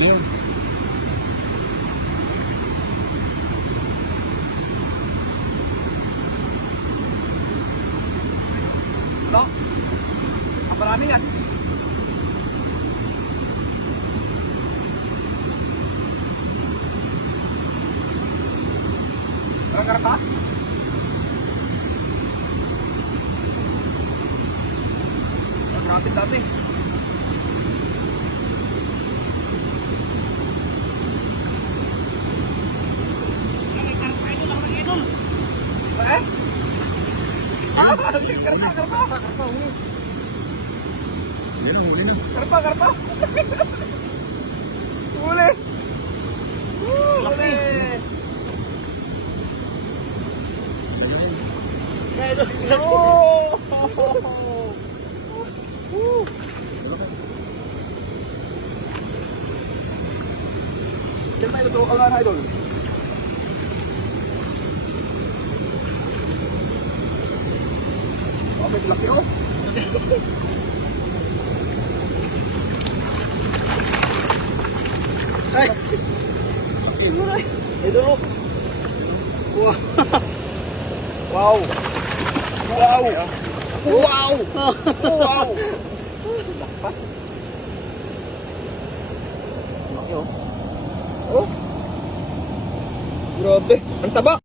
yun. No? Marami yan. Karang-karang ka? Dami. Eh? Karpa. Yan, huli na. Karpa. Huli. Huli. Sino may luto ka nga, idol? Oh, may laki oh. Ay! Idol oh. Wow! Wow! Wow! Wow! Laki oh. Oh! Grabe! Ang taba!